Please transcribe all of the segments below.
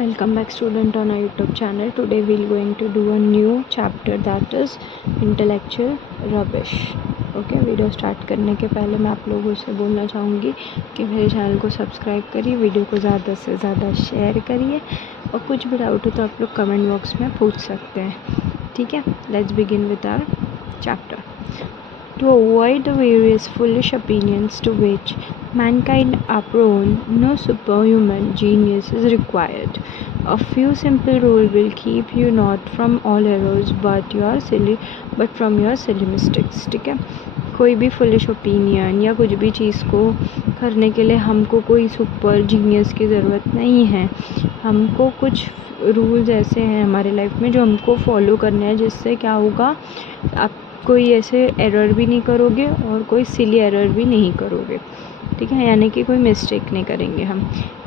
Welcome back student on our YouTube channel. Today we are going to do a new chapter that is intellectual rubbish. Okay video start करने के पहले मैं आप लोगों से बोलना चाहूँगी कि मेरे चैनल को सब्सक्राइब करिए, वीडियो को ज़्यादा से ज़्यादा शेयर करिए और कुछ भी डाउट हो तो आप लोग कमेंट बॉक्स में पूछ सकते हैं. ठीक है, let's begin with our chapter. To avoid the various foolish opinions to which mankind are prone, no superhuman genius is required. A few simple rules will keep you not from all errors but from your silly mistakes. ठीक है, कोई भी foolish opinion या कुछ भी चीज़ को करने के लिए हमको कोई सुपर जीनियस की ज़रूरत नहीं है. हमको कुछ रूल्स ऐसे हैं हमारे लाइफ में जो हमको फॉलो करने हैं, जिससे क्या होगा, आप कोई ऐसे एरर भी नहीं करोगे और कोई सिली एरर भी नहीं करोगे. ठीक है, यानी कि कोई मिस्टेक नहीं करेंगे हम.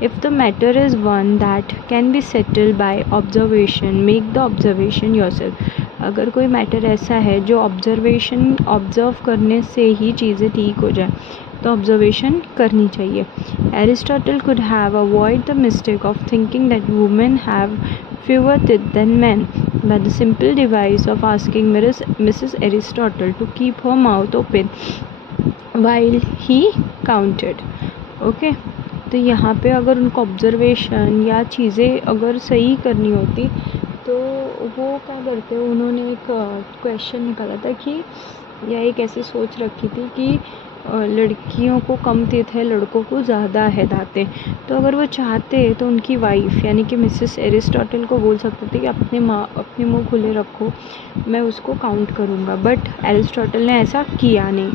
If the matter is one that can be settle by observation, make the observation yourself. अगर कोई मैटर ऐसा है जो ऑब्जर्व करने से ही चीज़ें ठीक हो जाए तो ऑब्जर्वेशन करनी चाहिए. Aristotle could have avoid the mistake of thinking that women have fewer teeth than men by the simple device of asking Mrs. Aristotle to keep her mouth open while he counted. Okay, तो यहाँ पे अगर उनको observation या चीज़ें अगर सही करनी होती तो वो क्या करते, उन्होंने एक क्वेश्चन निकाला था कि या एक ऐसी सोच रखी थी कि लड़कियों को कम तेज है, लड़कों को ज़्यादा है दांतें. तो अगर वो चाहते तो उनकी वाइफ यानी कि मिसेस एरिस्टोटल को बोल सकते थे कि अपने मुंह खुले रखो, मैं उसको काउंट करूँगा. बट एरिस्टोटल ने ऐसा किया नहीं,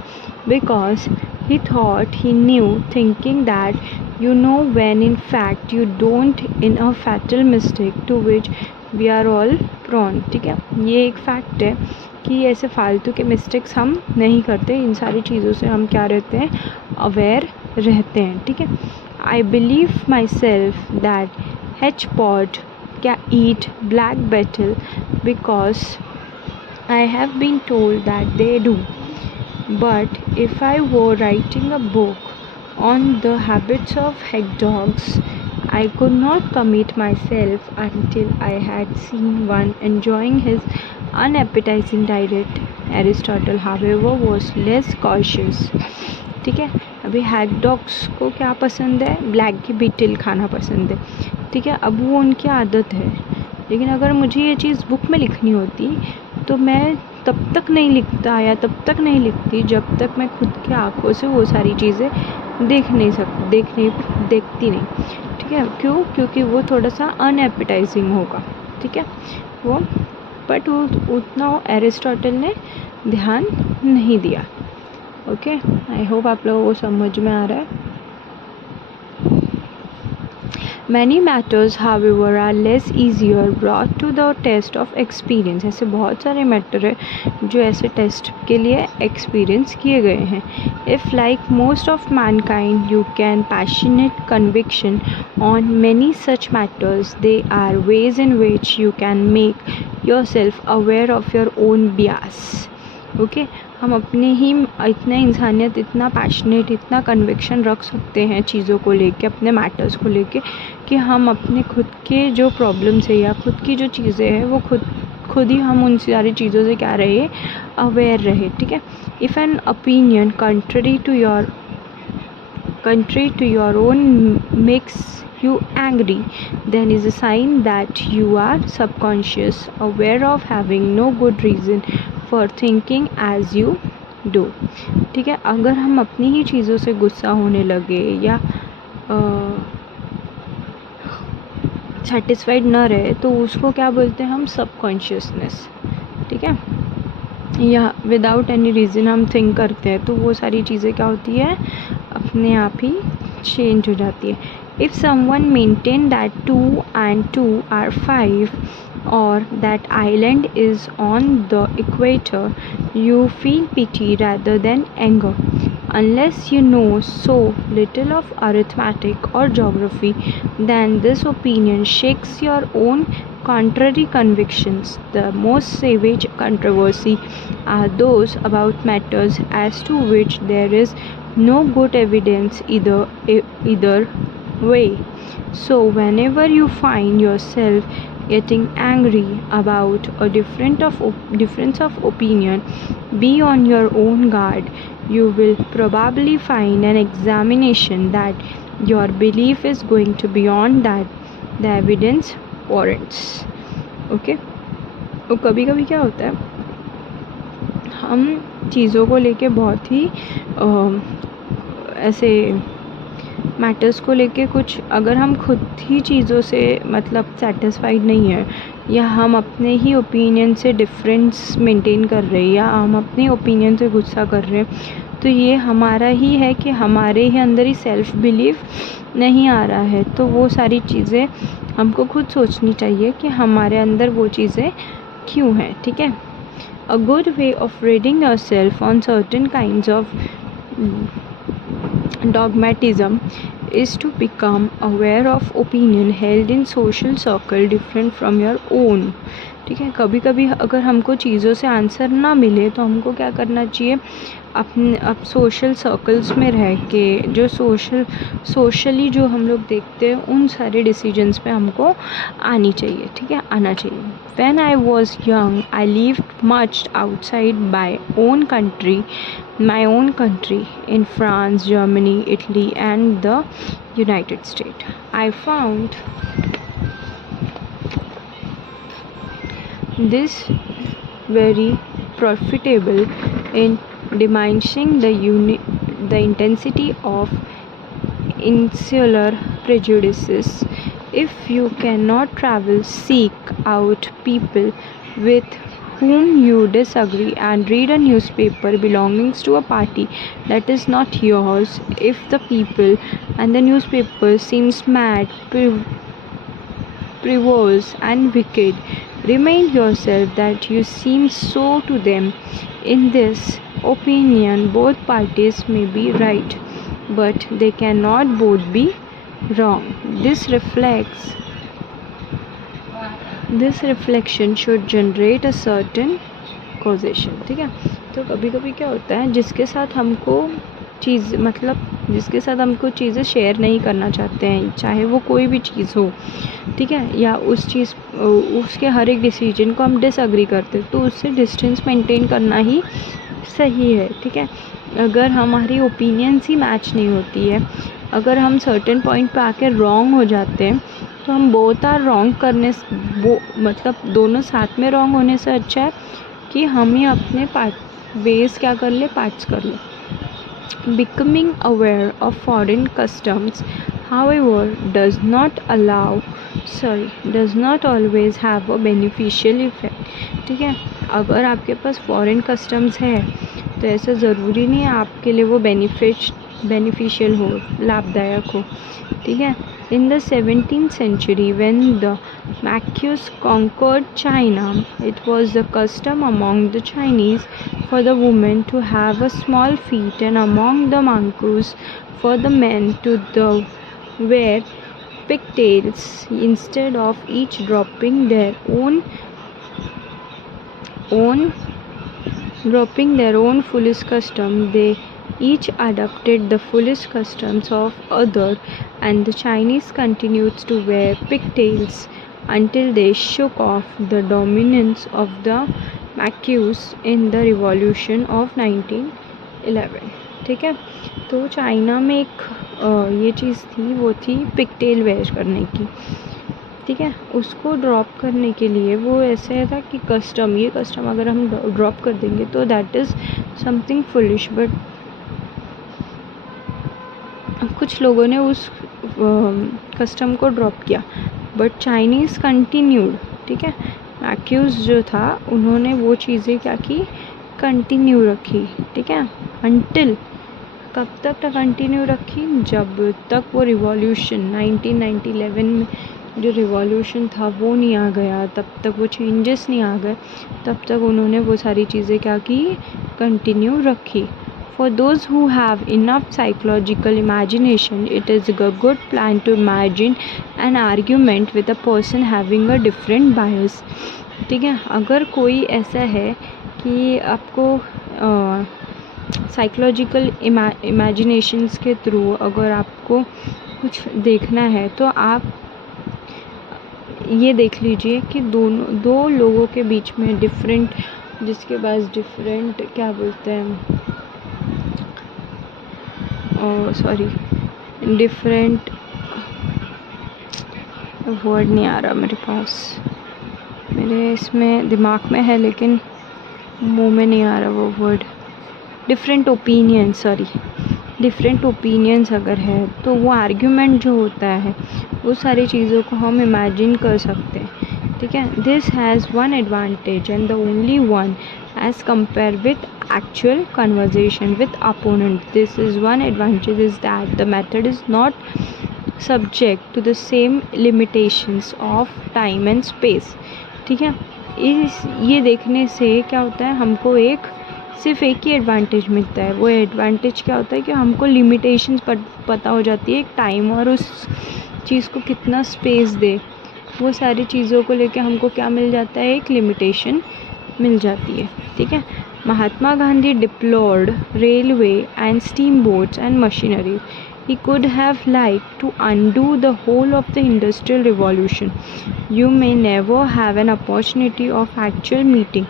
because he thought he knew thinking that you know when in fact you don't in a fatal mistake to which we are all prone. ठीक है, ये एक फैक्ट है कि ऐसे फालतू के मिस्टेक्स हम नहीं करते. इन सारी चीज़ों से हम क्या रहते हैं, अवेयर रहते हैं. ठीक है, I believe my self that hedgehog can eat black beetle because I have been told that they do. But if I were writing a book on the habits of hedgehogs, I could not commit myself until I had seen one enjoying his unappetizing diet. Aristotle, however, was less cautious. ठीक है, अभी हैग dogs को क्या पसंद है, black की beetle खाना पसंद है. ठीक है, अब वो उनकी आदत है. लेकिन अगर मुझे ये चीज़ बुक में लिखनी होती तो मैं तब तक नहीं लिखता या तब तक नहीं लिखती जब तक मैं खुद की आँखों से वो सारी चीज़ें देखती नहीं. ठीक है, क्योंकि वो थोड़ा सा अनएपेटाइजिंग होगा. ठीक है, वो बट वो उतना एरिस्टोटल ने ध्यान नहीं दिया. ओके, आई होप आप लोगों को समझ में आ रहा है. Many matters, however, are less easier brought to the test of experience. ऐसे बहुत सारे मैटर है जो ऐसे टेस्ट के लिए एक्सपीरियंस किए गए हैं. If like most of mankind you can passionate conviction on many such matters, they are ways in which you can make yourself aware of your own bias. Okay, हम अपने ही इतना इंसानियत, इतना पैशनेट, इतना कन्विक्शन रख सकते हैं चीज़ों को लेके, अपने मैटर्स को लेके, कि हम अपने खुद के जो प्रॉब्लम्स है या खुद की जो चीज़ें हैं वो खुद ही हम उन सारी चीज़ों से क्या रहे, अवेयर रहे. ठीक है, if an opinion contrary to your own makes you angry, then is a sign that you are subconscious aware of having no good reason for thinking as you do. ठीक है, अगर हम अपनी ही चीज़ों से गुस्सा होने लगे या सेटिस्फाइड ना रहे तो उसको क्या बोलते हैं हम, सबकॉन्शियसनेस. ठीक है, या विदाउट एनी रीज़न हम थिंक करते हैं तो वो सारी चीज़ें क्या होती है, अपने आप ही चेंज हो जाती है. If someone maintained that 2 and 2 are 5 or that island is on the equator, you feel pity rather than anger. Unless you know so little of arithmetic or geography, then this opinion shakes your own contrary convictions. The most savage controversy are those about matters as to which there is no good evidence either way. So whenever you find yourself getting angry about a difference of opinion, be on your own guard. You will probably find an examination that your belief is going to beyond that the evidence warrants. Okay तो कभी कभी क्या होता है, हम चीज़ों को लेके बहुत ही ऐसे मैटर्स को लेके कुछ, अगर हम खुद ही चीज़ों से मतलब सेटिस्फाइड नहीं है, या हम अपने ही ओपिनियन से डिफरेंस मेंटेन कर रहे हैं, या हम अपने ओपिनियन से गुस्सा कर रहे हैं, तो ये हमारा ही है कि हमारे ही अंदर ही सेल्फ बिलीफ नहीं आ रहा है. तो वो सारी चीज़ें हमको खुद सोचनी चाहिए कि हमारे अंदर वो चीज़ें क्यों हैं. ठीक है. A good way of reading your self on certain kinds of dogmatism is to become aware of opinion held in social circle different from your own. ठीक है. कभी कभी अगर हमको चीज़ों से आंसर ना मिले तो हमको क्या करना चाहिए, अब सोशल सर्कल्स में रह के जो सोशली जो हम लोग देखते हैं उन सारे डिसीजंस पे हमको आनी चाहिए. ठीक है, आना चाहिए. When I was young, I lived much outside my own country in France, Germany, Italy and the United States. I found this very profitable in diminishing the intensity of insular prejudices. If you cannot travel, seek out people with whom you disagree and read a newspaper belonging to a party that is not yours. If the people and the newspaper seems mad, perverse and wicked, remind yourself that you seem so to them. In this opinion, both parties may be right, but they cannot both be wrong. This reflection should generate a certain causation. ठीक है. तो कभी कभी क्या होता है, जिसके साथ हमको चीज़ें शेयर नहीं करना चाहते हैं, चाहे वो कोई भी चीज़ हो, ठीक है, या उसके हर एक डिसीजन को हम डिसएग्री करते हैं, तो उससे डिस्टेंस मेंटेन करना ही सही है. ठीक है. अगर हमारी ओपिनियंस ही मैच नहीं होती है, अगर हम सर्टेन पॉइंट पे आके रॉन्ग हो जाते हैं, तो हम बोथ आर रॉन्ग करने दोनों साथ में रॉन्ग होने से अच्छा है कि हम ही अपने पार्ट्स कर ले. Becoming aware of foreign customs, however, does not always have a beneficial effect. ठीक है. अगर आपके पास फॉरेन कस्टम्स है तो ऐसा ज़रूरी नहीं है आपके लिए वो बेनिफिशियल हो, लाभदायक हो. ठीक है. In the 17th century, when the Manchus conquered China, it was the custom among the Chinese for the women to have a small feet, and among the Manchus for the men to wear pigtails. Instead of each dropping their own foolish custom, they each adopted the foolish customs of other, and the Chinese continued to wear pigtails until they shook off the dominance of the Manchus in the revolution of 1911. ठीक है. तो China में एक ये चीज़ थी, वो थी pigtail where करने की. ठीक है. उसको ड्रॉप करने के लिए वो ऐसे था कि ये कस्टम अगर हम ड्रॉप कर देंगे तो that is something foolish. But कुछ लोगों ने उस कस्टम को ड्रॉप किया, बट चाइनीज़ कंटिन्यूड. ठीक है. मैक्यूज़ जो था उन्होंने वो चीज़ें क्या की, कंटिन्यू रखी. ठीक है. अंटिल कब तक कंटिन्यू रखी, जब तक वो रिवॉल्यूशन 1911 में जो रिवॉल्यूशन था वो नहीं आ गया, तब तक वो चेंजेस नहीं आ गए, तब तक उन्होंने वो सारी चीज़ें क्या की, कंटिन्यू रखी. For those who have enough psychological imagination, it is a good plan to imagine an argument with a person having a different bias. ठीक है. अगर कोई ऐसा है कि आपको साइकोलॉजिकल इमेजिनेशंस के थ्रू अगर आपको कुछ देखना है तो आप ये देख लीजिए कि दो लोगों के बीच में डिफरेंट, जिसके पास डिफरेंट क्या बोलते हैं, सॉरी डिफरेंट वर्ड नहीं आ रहा मेरे पास, मेरे इसमें दिमाग में है लेकिन मुंह में नहीं आ रहा वो वर्ड, डिफरेंट ओपिनियंस अगर है तो वो आर्ग्यूमेंट जो होता है वो सारी चीज़ों को हम इमेजिन कर सकते हैं, ठीक है। This has one advantage and the only one as compare with actual conversation with opponent. This is one advantage is that the method is not subject to the same limitations of time and space, ठीक है। ये देखने से क्या होता है, हमको सिर्फ एक ही एडवांटेज मिलता है। वो एडवांटेज क्या होता है कि हमको लिमिटेशंस पता हो जाती है, एक टाइम और उस चीज़ को कितना स्पेस दे, वो सारी चीज़ों को लेके हमको क्या मिल जाता है, एक लिमिटेशन मिल जाती है, ठीक है। Mahatma Gandhi deplored railway and steamboats and machinery. He could have liked to undo the whole of the Industrial Revolution. You may never have an opportunity of actual meeting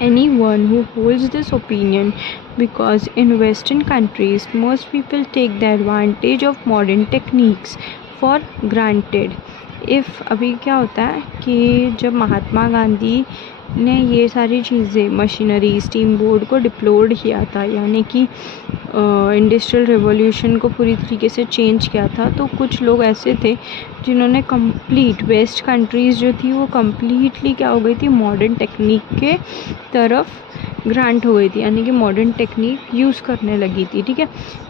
anyone who holds this opinion, because in Western countries most people take the advantage of modern techniques for granted. If अभी क्या होता है कि जब महात्मा गांधी ने ये सारी चीज़ें मशीनरी स्टीम बोर्ड को डिप्लोड किया था, यानी कि इंडस्ट्रियल रेवोल्यूशन को पूरी तरीके से चेंज किया था, तो कुछ लोग ऐसे थे जिन्होंने कंप्लीट वेस्ट कंट्रीज़ जो थी वो कम्प्लीटली क्या हो गई थी, मॉडर्न टेक्निक के तरफ ग्रांट हो गई थी, यानी कि मॉडर्न टेक्निक यूज़ करने लगी थी, ठीक है।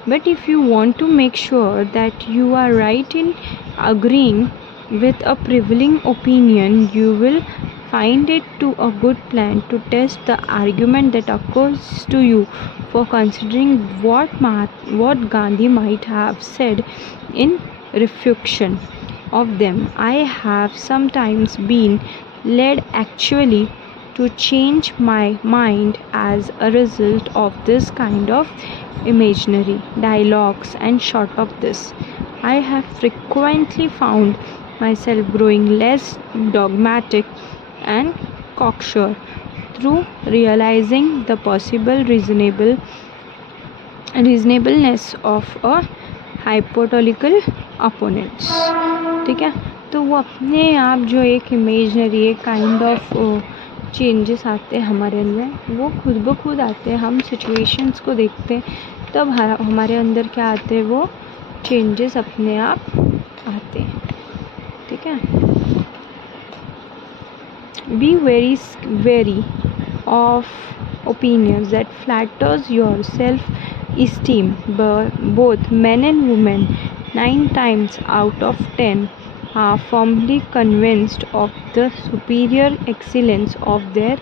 But if you want to make sure that you are right in agreeing with a prevailing opinion, you will find it to a good plan to test the argument that occurs to you for considering what Gandhi might have said in refutation of them. I have sometimes been led actually to change my mind as a result of this kind of imaginary dialogues, and short of this, I have frequently found myself growing less dogmatic and cocksure through realizing the possible reasonableness of a hypothetical opponents, ठीक है। तो वो अपने आप जो एक imaginary एक kind of changes आते हैं हमारे अंदर, वो खुद ब खुद आते हैं। हम सिचुएशंस को देखते हैं तब हमारे अंदर क्या आते हैं, वो चेंजेस अपने आप आते हैं, ठीक है। Be very very of opinions that flatters your self-esteem. Both men and women 9 times out of 10 are firmly convinced of the superior excellence of their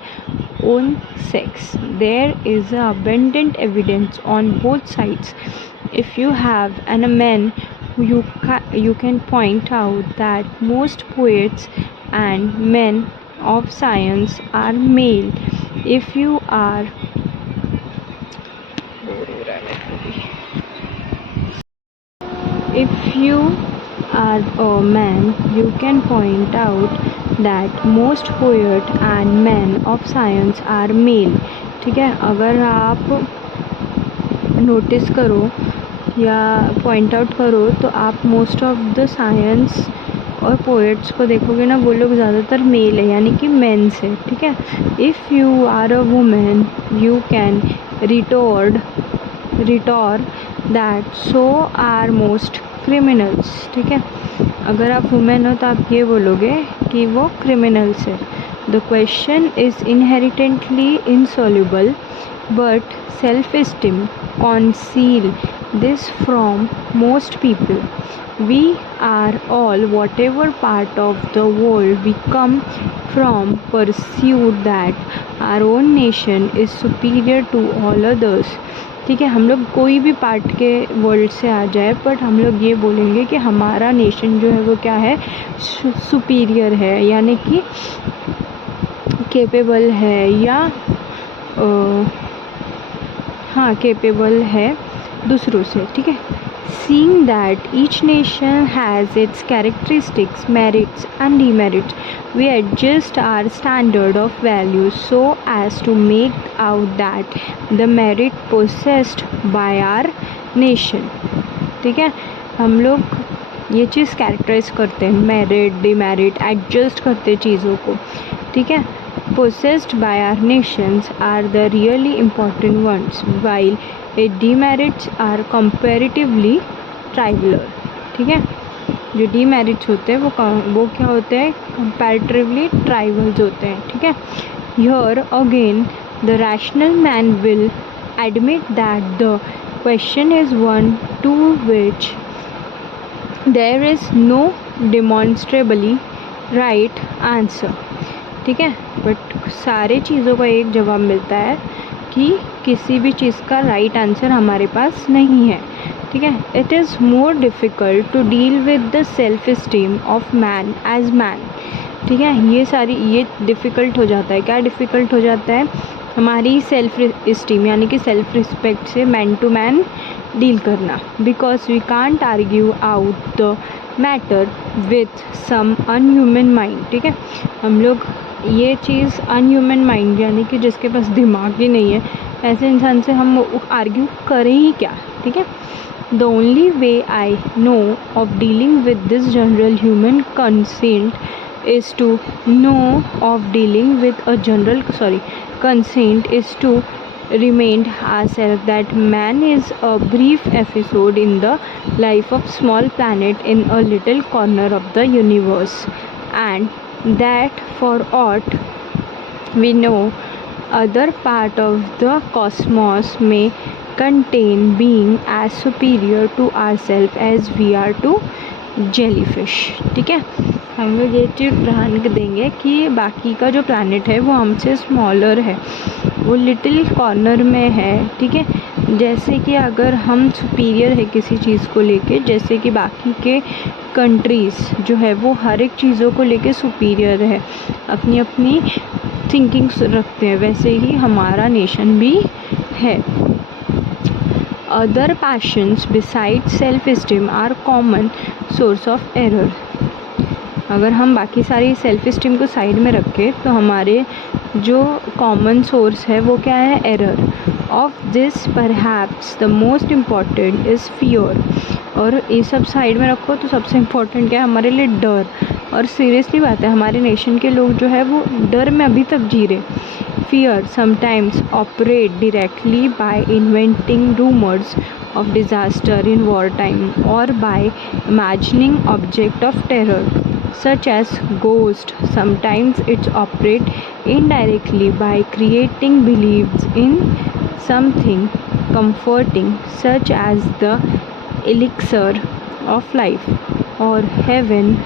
own sex. There is abundant evidence on both sides. If you have a man, you can point out that most poets and men of science are male. If you are a man, you can point out that most poet and men of science are male, ठीक है। अगर आप notice करो या point out करो तो आप most of the science और पोएट्स को देखोगे ना, वो लोग ज़्यादातर मेल है, यानी कि मेंस है, ठीक है। If you are a woman, you can retort that so are most criminals, ठीक है। अगर आप वुमेन हो तो आप ये बोलोगे कि वो क्रिमिनल्स है। The question is inherently insoluble, but self esteem conceal this from most people. We are all, whatever part of the world we come from, perceive that our own nation is superior to all others, ठीक है। हम लोग कोई भी part के world से आ जाए, but हम लोग ये बोलेंगे कि हमारा नेशन जो है वो क्या है, सुपीरियर है, यानी कि केपेबल है, या हाँ केपेबल है दूसरों से, ठीक है। Seeing that each nation has its characteristics, merits and demerits, we adjust our standard of values so as to make out that the merit possessed by our nation. ठीक है, हम लोग ये चीज़ कैरेक्टराइज करते हैं, मेरिट डिमेरिट एडजस्ट करते हैं चीज़ों को. ठीक है, possessed by our nations are the really important ones, while its demerits are comparatively trivial. ठीक है, जो demerits होते हैं वो क्या होते हैं, comparatively trivial होते हैं. ठीक है, here again the rational man will admit that the question is one to which there is no demonstrably right answer. ठीक है, बट सारे चीज़ों का एक जवाब मिलता है कि किसी भी चीज़ का राइट आंसर हमारे पास नहीं है. ठीक है, it is more difficult to deal with the self esteem of man as man. ठीक है, ये डिफ़िकल्ट हो जाता है. क्या डिफ़िकल्ट हो जाता है, हमारी सेल्फ इस्टीम यानी कि सेल्फ रिस्पेक्ट से मैन टू मैन डील करना. Because we can't argue out the matter with some unhuman mind. ठीक है, हम लोग ये चीज़ अनह्यूमन माइंड यानी कि जिसके पास दिमाग ही नहीं है, ऐसे इंसान से हम आर्ग्यू करें ही क्या. ठीक है, the only way I know of dealing with this general human consent is to know of dealing with a general consent is to remind ourselves that man is a brief episode in the life of small planet in a little corner of the universe, and that for aught we know other part of the cosmos may contain being as superior to ourselves as we are to jellyfish. ठीक है, हम लोग ये चीज़ ध्यान देंगे कि बाकी का जो प्लानट है वो हमसे स्मॉलर है, वो लिटिल कॉर्नर में है. ठीक है, जैसे कि अगर हम सुपीरियर है किसी चीज़ को लेके, जैसे कि बाकी के कंट्रीज़ जो है वो हर एक चीज़ों को लेके सुपीरियर है, अपनी अपनी थिंकिंग रखते हैं, वैसे ही हमारा नेशन भी है. Other passions beside self esteem are common source of error. अगर हम बाकी सारी सेल्फ इस्टीम को साइड में रखें तो हमारे जो कॉमन सोर्स है वो क्या है, error. Of this perhaps the most important is fear. और ये सब साइड में रखो तो सबसे इम्पोर्टेंट क्या है हमारे लिए, डर. और सीरियसली बात है, हमारे नेशन के लोग जो है वो डर में अभी तक जी रहे. Fear sometimes operate directly by inventing rumours of disaster in wartime or by imagining object of terror such as ghost. Sometimes it operates indirectly by creating beliefs in something comforting such as the elixir of life or heaven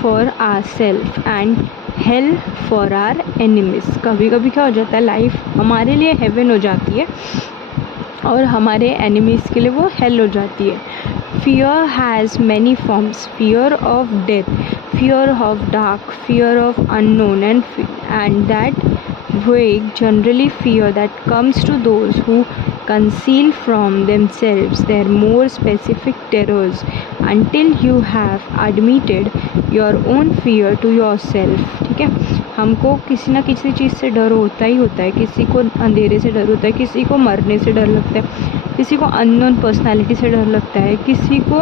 for ourselves and hell for our enemies. कभी कभी क्या हो जाता है, life हमारे लिए haven हो जाती है और हमारे एनिमीज़ के लिए वो हेल हो जाती है. Fear has many forms, fear of death, fear of dark, fear of unknown and that vague generally fear that comes to those who conceal from themselves their more specific terrors until you have admitted your own fear to yourself. ठीक है, हमको किसी ना किसी चीज़ से डर होता ही होता है. किसी को अंधेरे से डर होता है, किसी को मरने से डर लगता है, किसी को अननोन पर्सनालिटी से डर लगता है, किसी को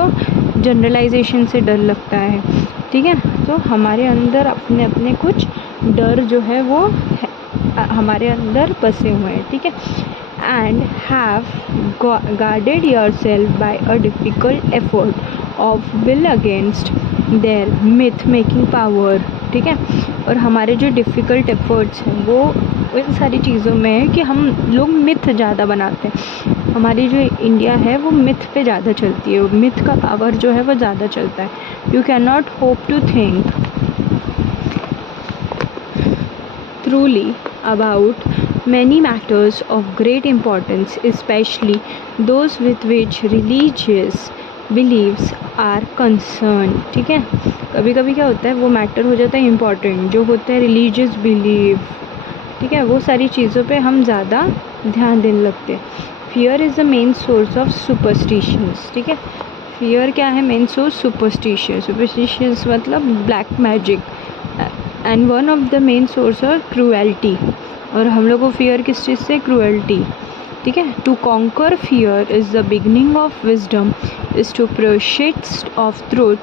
जनरलाइजेशन से डर लगता है. ठीक है, तो हमारे अंदर अपने अपने कुछ डर जो है वो हमारे अंदर बसे हुए हैं. ठीक है, and have guarded yourself by a difficult effort of will against their myth making power. ठीक है, और हमारे जो डिफ़िकल्ट एफर्ट्स हैं वो इन सारी चीज़ों में है कि हम लोग मिथ ज़्यादा बनाते हैं. हमारी जो इंडिया है वो मिथ पे ज़्यादा चलती है, मिथ का पावर जो है वो ज़्यादा चलता है. You can not hope to think truly about many matters of great importance, especially those with which religious beliefs are concerned. ठीक है, कभी कभी क्या होता है वो मैटर हो जाता है इम्पॉर्टेंट, जो होता है रिलीजियस बिलीव. ठीक है, वो सारी चीज़ों पे हम ज़्यादा ध्यान देने लगते हैं. Fear is the main source of superstitions. ठीक है, फियर क्या है? मेन सोर्स सुपरस्टिशियस, सुपरस्टिशियस मतलब black magic, and one of the main source और क्रूएल्टी, और हम लोग को फियर किस चीज़ से? क्रूएल्टी, ठीक है। To conquer fear is the beginning of wisdom, is to process of truth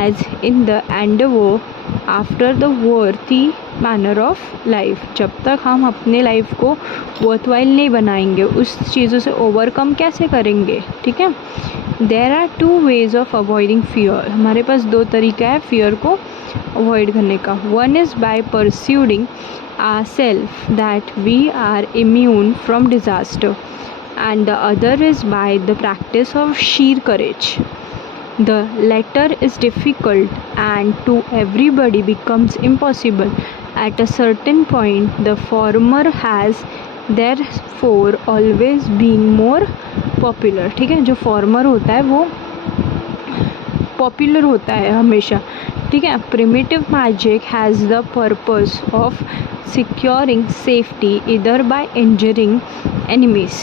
as in the endeavour after the worthy manner of life. जब तक हम अपने लाइफ को वर्थवाइल नहीं बनाएंगे, उस चीज़ों से ओवरकम कैसे करेंगे, ठीक है। There are two ways of avoiding fear, हमारे पास दो तरीका है फियर को अवॉइड करने का। One is by persuading ourselves that we are immune from disaster, and the other is by the practice of sheer courage. The latter is difficult and to everybody becomes impossible at a certain point. The former has therefore always been more popular, ठीक है। जो farmer होता है वो popular होता है हमेशा, ठीक है। Primitive magic has the purpose of securing safety either by injuring enemies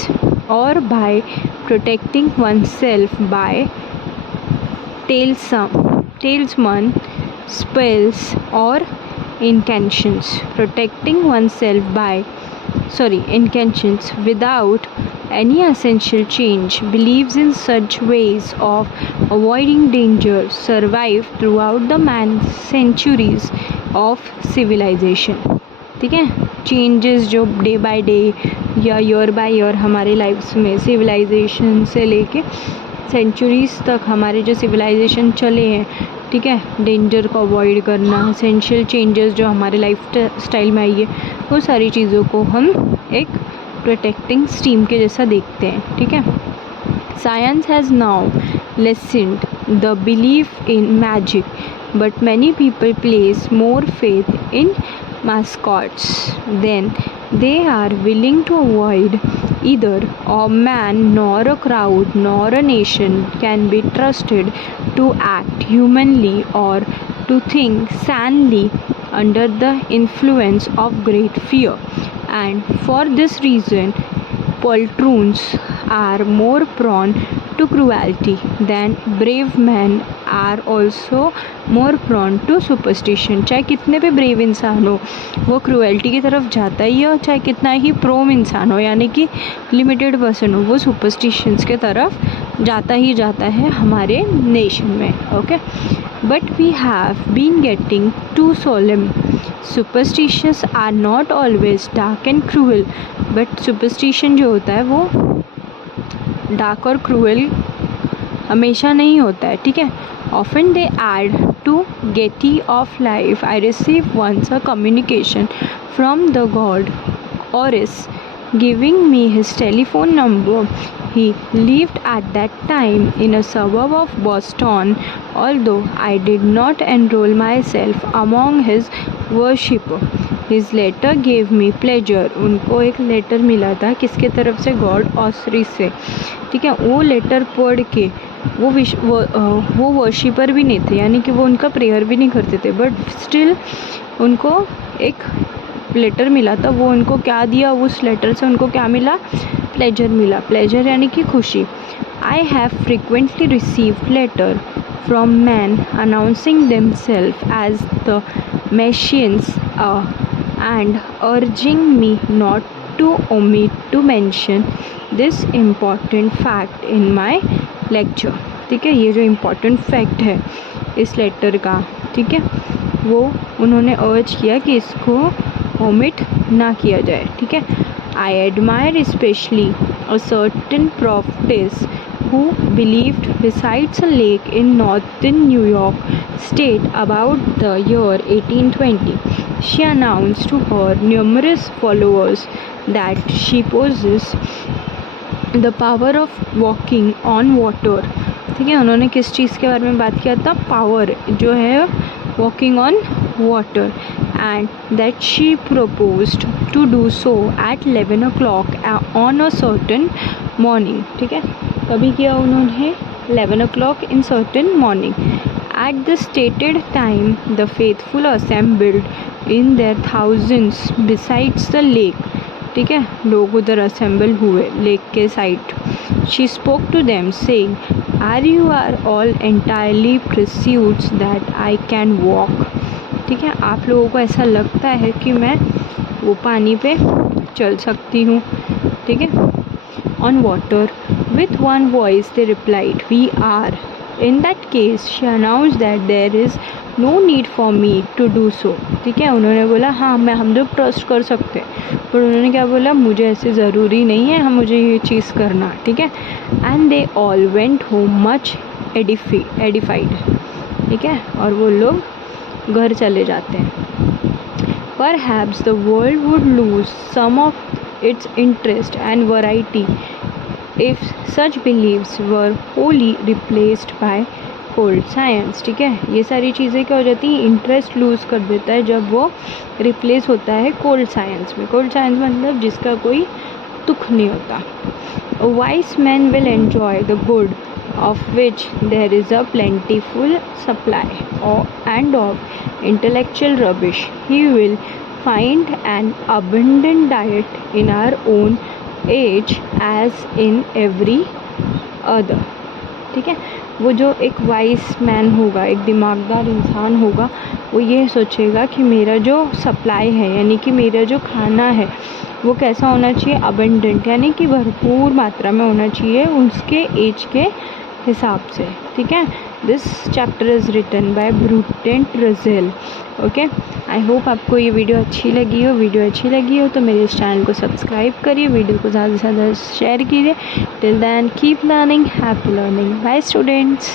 or by protecting oneself by talisman spells or incantations. Protecting oneself by incantations without any essential change. Believes in such ways of avoiding danger survived throughout the centuries of civilization, ठीक है। Changes जो day by day या year by year हमारे lives में civilisation से लेके centuries तक हमारे जो सिविलाइजेशन चले हैं, ठीक है, डेंजर को अवॉइड करना, एसेंशियल चेंजेस जो हमारे लाइफ स्टाइल में आई है, वो सारी चीज़ों को हम एक प्रोटेक्टिंग स्टीम के जैसा देखते हैं, ठीक है। Science has now lessened the belief in magic, but many people place more faith in mascots than they are willing to avoid. Either a man nor a crowd nor a nation can be trusted to act humanly or to think sanely under the influence of great fear, and for this reason poltroons are more prone to cruelty than brave men are also more prone to superstition. चाहे कितने भी brave इंसान हो, वो cruelty की तरफ जाता ही है, चाहे कितना ही प्रोम इंसान हो, यानी कि लिमिटेड पर्सन हो, वो सुपरस्टिशंस के तरफ जाता ही जाता है हमारे नेशन में, okay. But we have been getting too solemn. Superstitions are not always dark and cruel, but superstition जो होता है वो डार्क और क्रूअल हमेशा नहीं होता है, ठीक है। Often they add to gaiety of life. I received once a communication from the god Horus giving me his telephone number. He lived at that time in a suburb of Boston. Although I did not enroll myself among his worshippers, his letter gave me pleasure. उनको एक letter मिला था किसके तरफ से? God OSIRIS से, ठीक है। वो लेटर पढ़ के वो वर्शिपर भी नहीं थे, यानी कि वो उनका प्रेयर भी नहीं करते थे, बट स्टिल उनको एक लेटर मिला था। वो उनको क्या दिया? उस लेटर से उनको क्या मिला? प्लेजर मिला। प्लेजर यानी कि खुशी। I have frequently received letter from man announcing themselves as the messiahs and urging me not to omit to mention this important fact in my lecture, ठीक है। ये जो इम्पॉर्टेंट फैक्ट है इस लेटर का, ठीक है, वो उन्होंने अर्ज किया कि इसको ओमिट ना किया जाए, ठीक है। I admire specially a certain prophetess who believed besides a lake in northern New York State about the year 1820. She announced to her numerous followers that she possessed the power of walking on water, ठीक है। उन्होंने किस चीज़ के बारे में बात किया था? पावर जो है walking on water, and that she proposed to do so at 11 o'clock on a certain morning, ठीक है। कभी किया उन्होंने? 11 o'clock in certain morning. At the stated time, the faithful assembled in their thousands besides the lake, ठीक है। लोग उधर assemble हुए लेक के side. She spoke to them saying, are you are all entirely pursuits that I can walk. ठीक है, आप लोगों को ऐसा लगता है कि मैं वो पानी पे चल सकती हूँ। ठीक है, on water. With one voice they replied we are. In that case she announce that there is no need for me to do so. ठीक है, उन्होंने बोला हाँ हम लोग ट्रस्ट कर सकते हैं, पर उन्होंने क्या बोला, मुझे ऐसे ज़रूरी नहीं है, हम मुझे ये चीज़ करना। ठीक है, and they all went home much edified. ठीक है, और वो लोग घर चले जाते हैं। Perhaps the world would lose some of its interest and variety if such beliefs were wholly replaced by cold science। ठीक है, ये सारी चीज़ें क्या हो जाती हैं, इंटरेस्ट लूज़ कर देता है जब वो रिप्लेस होता है कोल्ड साइंस में। कोल्ड साइंस मतलब जिसका कोई दुख नहीं होता। A wise man will enjoy the good of which there is a plentiful supply, and of intellectual rubbish he will find an abundant diet in our own age as in every other। ठीक है, वो जो एक vice man होगा, एक दिमागदार इंसान होगा, वो ये सोचेगा कि मेरा जो सप्लाई है, यानी कि मेरा जो खाना है वो कैसा होना चाहिए, अबंडेंट, यानी कि भरपूर मात्रा में होना चाहिए उसके एज के हिसाब से। ठीक है, this chapter is written by Bertrand Russell. Okay, I hope आपको ये वीडियो अच्छी लगी हो। वीडियो अच्छी लगी हो तो मेरे इस चैनल को सब्सक्राइब करिए, वीडियो को ज़्यादा से ज़्यादा शेयर कीजिए। Till then keep learning, happy learning. Bye students.